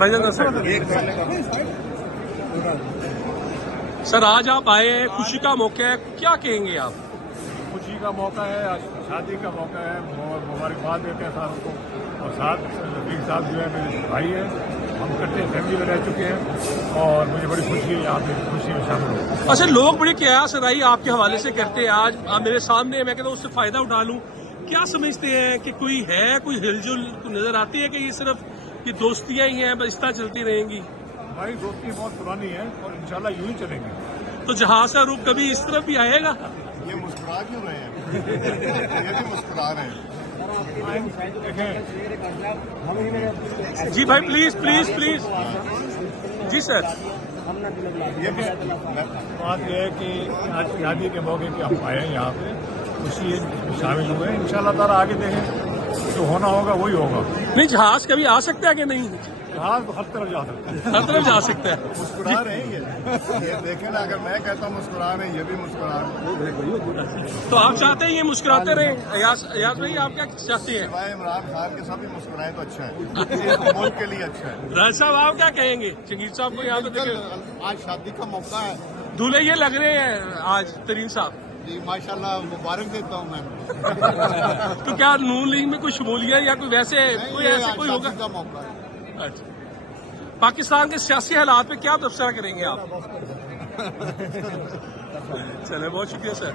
भाईजान सर, आज आप आए हैं, खुशी का मौका है, क्या कहेंगे आप? खुशी का मौका है, आज शादी का मौका है और मुबारकबाद देते हैं सारों को। और साथ रफीक साहब जो है मेरे भाई हैं, हम कट्टे फैमिली में रह चुके हैं और मुझे बड़ी खुशी है यहाँ पे खुशी में शामिल हो। अच्छा, लोग बड़ी कयास राई आपके हवाले से करते हैं, आज आप मेरे सामने, मैं कहता हूँ उससे फायदा उठा लूँ। क्या समझते हैं कि कोई है, कोई हिलजुल नजर आती है कि ये सिर्फ ये दोस्तियां ही हैं, बस इस तरह चलती रहेंगी? भाई दोस्ती बहुत पुरानी है और इंशाल्लाह यूं ही चलेंगे। तो जहाज का रुख कभी इस तरफ भी आएगा? ये मुस्कुरा क्यों रहे हैं? ये भी मुस्कुरा रहे हैं। जी भाई, प्लीज प्लीज प्लीज। जी सर। ये बात यह है कि आज शादी के मौके पे हम आए हैं यहाँ पे, खुशी शामिल हुए हैं। इंशाल्लाह ताला आगे देखें, जो होना होगा वही होगा। नहीं, जहाज कभी आ सकता है कि नहीं? जहाज हर तरफ जा सकता है, हर तरफ जा सकता है। मुस्कुरा रहे हैं ये देखें ना, अगर मैं कहता हूँ मुस्कुरा रहे हैं, ये भी मुस्कुरा रहे हैं। तो आप चाहते हैं ये मुस्कुराते रहे? अयाज भाई, आप क्या चाहते हैं? सिवाय इमरान खान के सभी मुस्कुराएं तो अच्छा है, ये मुल्क के लिए अच्छा है। राज साहब, आप क्या कहेंगे? जंगीर साहब को यहाँ पे देखे, आज शादी का मौका है। दूल्हे ये लग रहे हैं आज तरीन साहब। जी माशाल्लाह, मुबारक देता हूँ मैं। तो क्या नून लीग में कोई शमूलियत या कोई वैसे कोई ऐसे कोई होगा? का मौका है। अच्छा, पाकिस्तान के सियासी हालात पे क्या तबसरा करेंगे आप? चले, बहुत शुक्रिया सर।